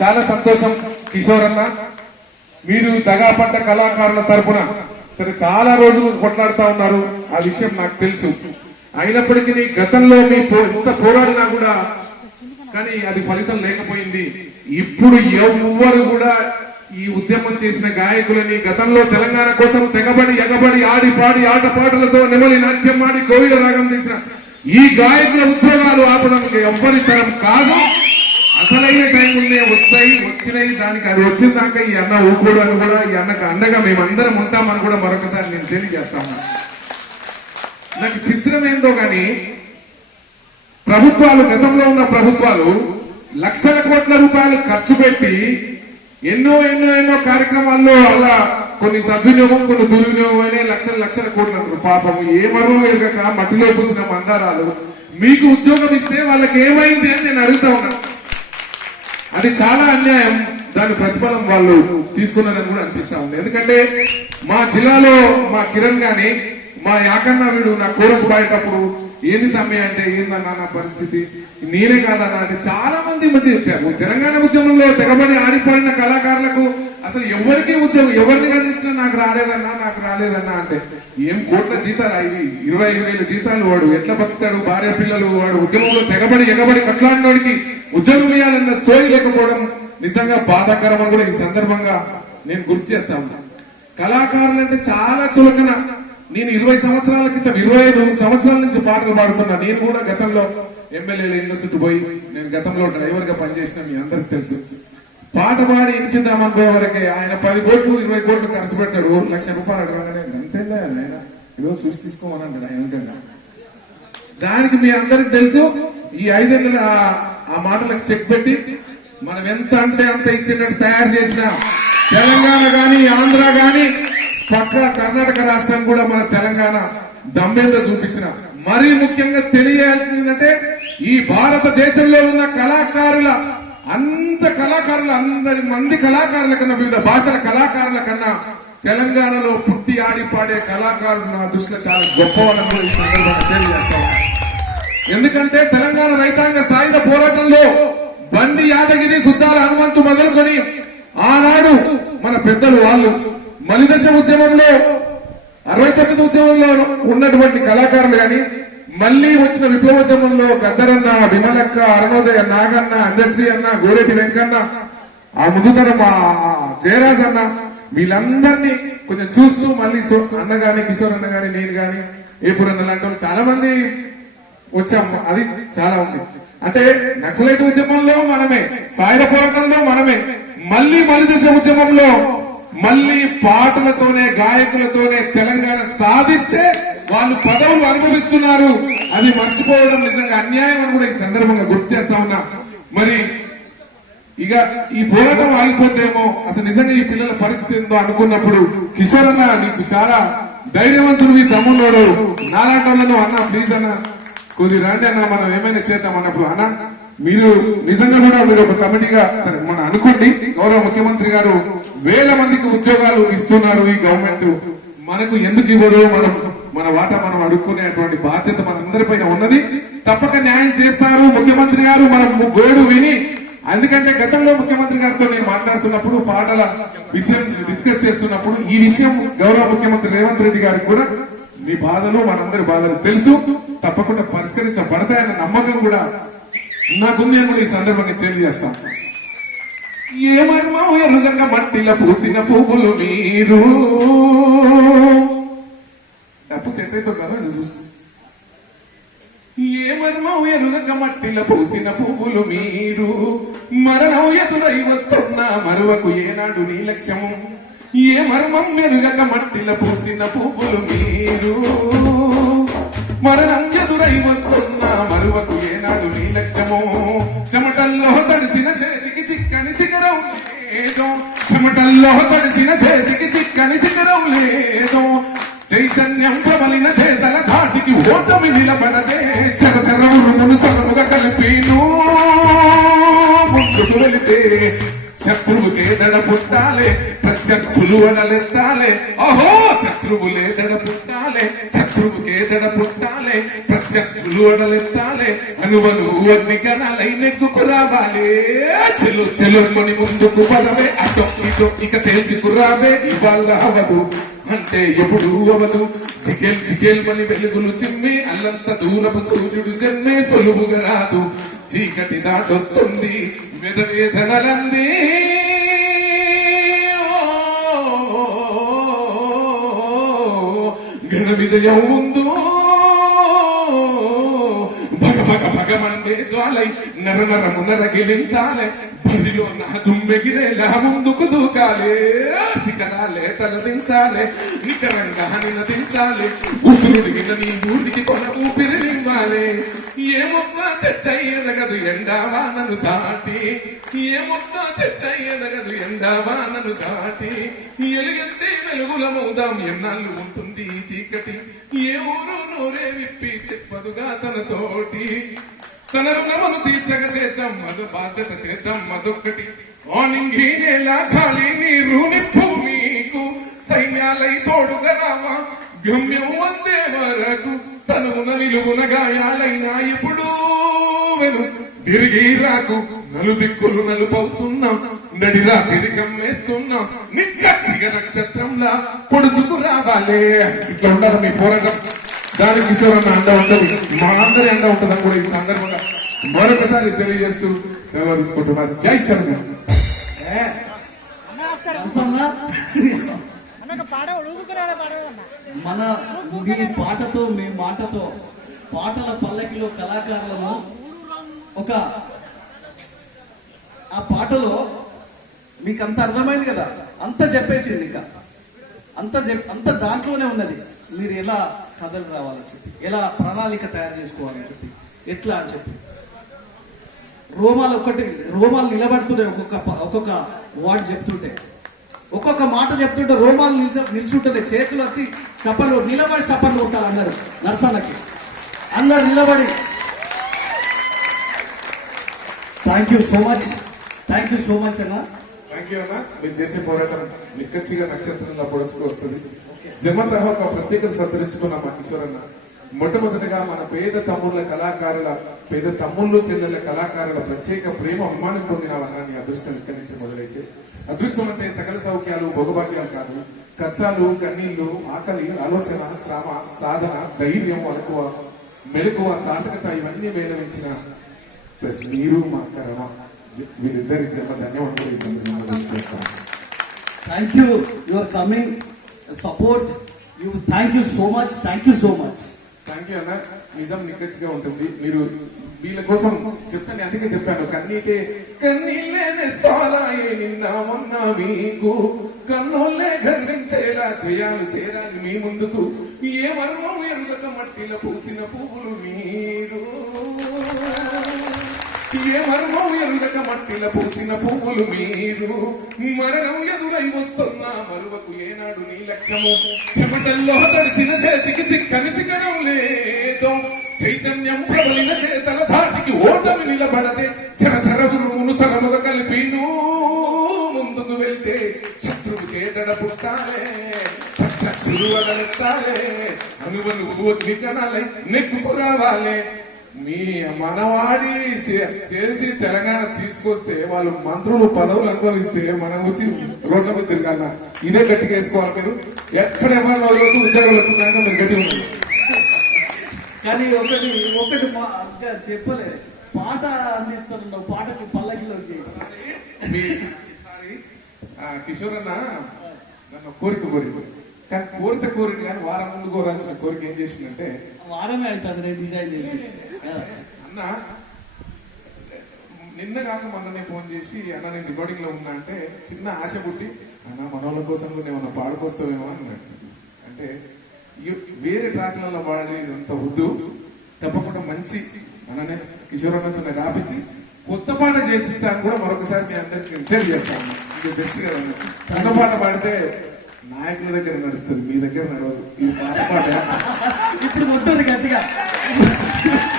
చాలా సంతోషం కిషోర్ అన్న. మీరు దగాపడ్డ కళాకారుల తరపున సరే చాలా రోజులు కొట్లాడుతూ ఉన్నారు. ఆ విషయం నాకు తెలుసు. అయినప్పటికీ గతంలో మీ ఎంత పోరాడినా కూడా కానీ అది ఫలితం లేకపోయింది. ఇప్పుడు ఎవ్వరు కూడా ఈ ఉద్యమం చేసిన గాయకులని గతంలో తెలంగాణ కోసం తెగబడి ఎగబడి ఆడి పాడి ఆటపాటలతో నెమలి నాట్యం ఆడి కోవిడ రాగం తీసిన ఈ గాయకుల ఉద్యోగాలు ఆపడం ఎవ్వరి తరం కాదు. అసలైన టైం వస్తాయి వచ్చినాయి దానికి అది వచ్చిన దాకా ఈ అన్న ఊకోడు అని కూడా ఈ అన్నకు అండగా మేమందరం ఉంటామని కూడా మరొకసారి నేను తెలియజేస్తాను. నాకు చిత్రం ఏందో కానీ ప్రభుత్వాలు గతంలో ఉన్న ప్రభుత్వాలు లక్షల కోట్ల రూపాయలు ఖర్చు పెట్టి ఎన్నో ఎన్నో ఎన్నో కార్యక్రమాల్లో అలా కొన్ని సద్వినియోగం కొన్ని దుర్వినియోగం అనే లక్షల లక్షల కోట్ల అంటారు. పాపం ఏ మర్మం ఎరగక మట్టిలో పూసిన మందారాలు. మీకు ఉద్యోగం ఇస్తే వాళ్ళకి ఏమైంది అని నేను అడుగుతా ఉన్నాను అది చాలా అన్యాయం. దాని ప్రతిఫలం వాళ్ళు తీసుకున్నారని కూడా అనిపిస్తా ఉంది. ఎందుకంటే మా జిల్లాలో మా కిరణ్ గాని మా యాకన్న వీడు నా కోరస్ పాడేటప్పుడు ఏంది తమ్మి అంటే ఏందన్నా నా పరిస్థితి? నేనే కాదన్నా అంటే చాలా మంది మంచి తెలంగాణ ఉద్యమంలో తెగబడి ఆడిపోయిన ఎవరికి ఉద్యోగం ఎవరిని కదిలించినా నాకు రాలేదన్నా నాకు రాలేదన్నా అంటే ఏం కోట్ల జీతాలు ఇవి? ఇరవై ఐదు వేల జీతాలు వాడు ఎట్లా బతుకుతాడు? భార్య పిల్లలు వాడు ఉద్యమంలో తెగబడి ఎగబడి కట్లాడినోడికి ఉద్యోగం ఇవ్వాలన్న సోయి లేకపోవడం నిజంగా బాధాకరం అని కూడా ఈ సందర్భంగా నేను గుర్తు చేస్తా ఉన్నా. కళాకారులు అంటే చాలా చులకన. నేను ఇరవై సంవత్సరాల క్రితం ఇరవై ఐదు సంవత్సరాల నుంచి పాటలు పాడుతున్నా. నేను కూడా గతంలో ఎమ్మెల్యేల యూనివర్సిటీ పోయి నేను గతంలో డ్రైవర్గా పనిచేసిన మీ అందరికి తెలుసు. పాట పాడి వినిపిద్దామనుకునే వరకే ఆయన పది కోట్లు ఇరవై కోట్లు ఖర్చు పెట్టాడు లక్ష రూపాయలు అడగానే అంతేందా ఆయన ఈరోజు చూసి తీసుకోమని అంటాడు ఆయన వెనకంగా. దానికి మీ అందరికి తెలుసు ఈ ఐదేళ్ళ ఆ- మాటలకు చెక్ పెట్టి మనం ఎంత అంటే అంత ఇచ్చినట్టు తయారు చేసిన తెలంగాణ కానీ ఆంధ్ర కానీ పక్క కర్ణాటక రాష్ట్రం కూడా మన తెలంగాణ దమ్మేందో చూపించిన మరీ ముఖ్యంగా తెలియాల్సింది ఏంటంటే ఈ భారతదేశంలో ఉన్న కళాకారుల అంత కళాకారులు అందరి మంది కళాకారుల కన్నా వివిధ భాషల కళాకారుల కన్నా తెలంగాణలో పుట్టి ఆడి పాడే కళాకారులు నా దృష్టిలో చాలా గొప్పవాళ్ళని కూడా ఈ సందర్భంగా తెలియజేస్తాను. ఎందుకంటే తెలంగాణ రైతాంగ సాయుధ పోరాటంలో బండి యాదగిరి సుద్దాల హనుమంతు మొదలుకొని ఆనాడు మన పెద్దలు వాళ్ళు మలిదశ ఉద్యమంలో అరవై తొమ్మిది ఉద్యమంలో ఉన్నటువంటి కళాకారులు కానీ మళ్ళీ వచ్చిన విప్లవోద్యమంలో గద్దరన్న విమలక్క అరుణోదయ నాగన్న అందశ్రీ అన్న గోరెటి వెంకన్న ఆ ముందుతరం జయరాజ్ అన్న వీళ్ళందరినీ కొంచెం చూస్తూ మళ్ళీ అన్న గాని కిషోర్ అన్న గాని నేను గాని ఏపురన్న లాంటి వాళ్ళు చాలా మంది వచ్చాము అది చాలా ఉంది. అంటే నక్సలైట్ ఉద్యమంలో మనమే సాయుధ పోరాటంలో మనమే మళ్ళీ మలిదశ ఉద్యమంలో మళ్ళీ పాటలతోనే గాయకులతోనే తెలంగాణ సాధిస్తే వాళ్ళు పదవులు అనుభవిస్తున్నారు. అది మర్చిపోవడం నిజంగా అన్యాయం అని కూడా ఈ సందర్భంగా గుర్తు చేస్తా ఉన్నా. మరి ఇక ఈ పోరాటం ఆగిపోతేమో అసలు నిజంగా ఈ పిల్లల పరిస్థితి ఏందో అనుకున్నప్పుడు కిషోర్ అన్న నీకు చాలా ధైర్యవంతుడు మీ తమ్ముడు నాలాంటి అన్న ప్లీజ్ అన్న. కొద్ది రండి అన్న మనం ఏమైనా చేద్దాం అన్నప్పుడు. అన్న మీరు నిజంగా కూడా మీరు ఒక కమిటీగా సరే మనం అనుకోండి. గౌరవ ముఖ్యమంత్రి గారు వేల మందికి ఉద్యోగాలు ఇస్తున్నారు ఈ గవర్నమెంట్. మనకు ఎందుకు ఇవ్వదు? మనం మన వాట మనం అడుక్కునేటువంటి బాధ్యత మనందరిపైన ఉన్నది. తప్పక న్యాయం చేస్తారు. ముఖ్యమంత్రి గారు మన గోడు విని ఎందుకంటే గతంలో ముఖ్యమంత్రి గారితో నేను మాట్లాడుతున్నప్పుడు పాటల విషయం డిస్కస్ చేస్తున్నప్పుడు ఈ విషయం గౌరవ ముఖ్యమంత్రి రేవంత్ రెడ్డి గారికి కూడా మీ బాధలు మనందరి బాధలు తెలుసు. తప్పకుండా పరిష్కరించబడతాయన్న నమ్మకం కూడా నాకుంది. అని కూడా ఈ సందర్భంగా తెలియజేస్తాం ఏ మర్మం ఎరుగక మట్టిల పూసిన పువ్వులు మీరు? డబ్బు సెట్ అయిపోతున్నారు చూసుకో ఏ మర్మం ఎరుగక మట్టిల పూసిన పువ్వులు మీరు? మరణం ఎదురై వస్తున్న మరువకు ఏనాడు నీ లక్ష్యము? ఏ మర్మం ఎరుగక మట్టిల పూసిన పువ్వులు మీరు? మరణం ఎదురై వస్తున్న మరువకు ఏనాడు నీ లక్ష్యము? చెమటల్లో తడిసిన చేతికి చిక్కని శిఖరం లేదు. చెమటల్లో తడిసిన చేతికి చిక్కని శిఖరం ఓటమి నిలబడదే. చెర చెర ఉరుమును సొరముగా ముందుకు వెళితే శత్రువుకే దడ పుట్టాలే. ప్రత్యర్థులు అడలెత్తాలే అహో శత్రువులే దడ పుట్టాలే. శత్రువుకే దడ పుట్టాలే. ప్రత్యర్థులు అడలెత్తాలే అనువలు అన్ని గణాలై నెగ్గుకు రావాలే. చెలు చెలుమని ముందుకు పదవే. అటో ఇటో ఇక తేల్చుకు రావే. ఇవాళ అవదు. అంటే ఎప్పుడు అవదు చికెల్ చికెల్ మని వెలుగులు చిమ్మి అల్లంత దూరపు సూర్యుడు జన్మే సులువుగా రాదు. చీకటి దాటొస్తుంది మెదవేదనలంది. ఘన విజయం ఉందో. భగమంటే జ్వాలై నర నరము నరగిలించాలే బరిలో నా దుమ్మెగిరేలా ముందుకు దూకాలే శిఖరాలే తలదించాలే నికరంగా నిలదించాలి ఉసురుడిగిన నీ ఊరికి కొన ఊపిరి నివ్వాలి ఏ మొక్క చెట్ట ఎదగదు ఎండావానను దాటి ఏ మొక్క చెట్ట ఎదగదు ఎండావానను దాటి ఎలుగెత్తే వెలుగులమవుదాం ఎన్నాళ్ళు ఉంటుంది ఈ చీకటి. ఏ ఊరు నోరే విప్పి చెప్పదుగా తన తోటి. తన రుణమును తీర్చక చేద్దాం మధు బాధ్యత చేద్దాం మదొక్కటి ఆనింగి నేల గాలి నీరు నిప్పు మీకు సైన్యాలై తోడుగా రామా గమ్యం అందే వరకు తనువున నిలువున గాయాలైనా ఇప్పుడు వెను. తిరిగి రాకు నలుదిక్కులు నలుపవుతున్నా. నడిరా తిరిగం వేస్తున్నా నిక్కచ్చిగ నక్షత్రంలా పొడుచుకు రావాలే. ఇట్లా ఉండరు మీ పోరాటం. దాని కిషోర్ అన్న అండ ఉంటది. మా అందరి అండ ఉంటుందని కూడా ఈ సందర్భంగా మరొకసారి తెలియజేస్తూ సెలవు తీసుకుంటున్నారు జై తెలంగాణ. మన మీ పాటతో మీ మాటతో పాటల పల్లకిలో కళాకారులను ఒక ఆ పాటలో మీకు అంత అర్థమైంది కదా? అంత చెప్పేసింది ఇంకా. అంత చెప్ అంత దాంట్లోనే ఉన్నది. మీరు ఎలా కథలు రావాలని చెప్పి ఎలా ప్రణాళిక తయారు చేసుకోవాలని చెప్పి ఎట్లా అని చెప్పి. రోమాలు ఒక్కటి రోమాలు నిలబడుతుండే ఒక్కొక్క ఒక్కొక్క వాడు చెప్తుంటే. ఒక్కొక్క మాట చెప్తుంటే రోమాలు నిలిచి నిల్చుంటున్నాయి చేతులు వచ్చి చప్పట్లు నిలబడి చప్పట్లు కొట్టాలి అందరు నర్సన్నకి. అందరు నిలబడి. Thank you so much thank you so much అన్న. థ్యాంక్ యూ అన్న. మీరు చేసే పోరాటం నిక్కచ్చిగా నక్షత్రంలో పొడుచుకు వస్తుంది. జన్మతః ఒక ప్రత్యేకత సంతరించుకున్నాం మా కిషోర్ అన్న మొట్టమొదటిగా మన పేద తమ్ముళ్ళ కళాకారుల పేద తమ్ముళ్ళు చెల్లెల కళాకారుల ప్రత్యేక ప్రేమ అభిమానం పొందినవన్న నీ అదృష్టం ఇక్కడి నుంచి మొదలైతే అదృష్టం అంటే సకల సౌఖ్యాలు భోగభాగ్యాలు కాదు. కష్టాలు కన్నీళ్ళు ఆకలి ఆలోచన శ్రమ సాధన ధైర్యం అలకువ మెలకువ సాధకత ఇవన్నీ మేళవించిన ప్లస్ మీరు మా కరమ. వీరిద్దరి జన్మ ధన్యవాదాలు ఈ సందర్భంగా thank you your coming support you thank you so much thank you so much thank you అన్న. నిజం నిక్కచ్చిగా ఉంటుంది. మీరు వీళ్ళ కోసం చెప్తాను. అందుకే చెప్పాను. కన్నీటే కన్నీళ్ళేనే స్థానాయే నిన్న మొన్న మీకు. కన్నోళ్ళే గర్వించేలా చేయాలి చేరాలి మీ ముందుకు. ఏ మర్మం ఎరుగక మట్టిలో పూసిన పువ్వులు మీరు. ఏ మర్మం ఎరుగక మట్టిల పూసిన పువ్వులు మీరు. మరణం ఎదురై వస్తున్న మరువకు ఏనాడు నీ లక్ష్యము? చెమటల్లో తడిసిన చేతికి చిక్కని శిఖరం లేదో. చైతన్యం ప్రబలిన చేతల ధాటికి ఓటమి నిలబడదే. చరచర ఉరుమును సరముగా కలిపి ముందుకు వెళ్తే శత్రువు చేతడ పుట్టాలే. చురువడలెత్తాలే అనువను అగ్ని కణాలై నెక్కుకు రావాలే. మీ మనవాడి చేసి తెలంగాణ తీసుకొస్తే వాళ్ళు మంత్రులు పదవులు అనుభవిస్తే మనం వచ్చి రోడ్ల మీద తిరగాల. ఇదే గట్టిగా వేసుకోవాలి మీరు. ఎక్కడ ఎవరు వదలొద్దు ఉద్యోగాలు వచ్చిందాక మీరు గట్టి ఉంది కానీ ఒకటి ఒకటి చెప్పలే. పాట అందిస్తున్నావు పాటకి పల్లకిలోకి కిషోర్ అన్న నన్ను కోరిక కోరిక కానీ కోరిత కోరిక కానీ వారం ముందు కోరాల్సిన కోరిక ఏం చేసిందంటే వారమే అవుతుంది డిజైన్ చేసి. అన్న నిన్న కాక మొన్ననే ఫోన్ చేసి అన్న నేను రికార్డింగ్లో ఉన్నా అంటే చిన్న ఆశ పుట్టి అన్న మనోళ్ళ కోసం ఏమన్నా పాడుకొస్తావేమో అన్నాడు అంటే వేరే ట్రాక్లలో పాడేదంత వద్దు. తప్పకుండా మంచి అననే కిషోర్ అన్నతో రాపించి కొత్త పాట చేసిస్తాను కూడా మరొకసారి మీ అందరికి తెలియజేస్తాను ఇది బెస్ట్ కదా కొత్త పాట పాడితే నాయకుల దగ్గర నడుస్తుంది మీ దగ్గర నడవదు. ఈ పాట పాట. ఇప్పుడు ఉంటుంది గట్టిగా.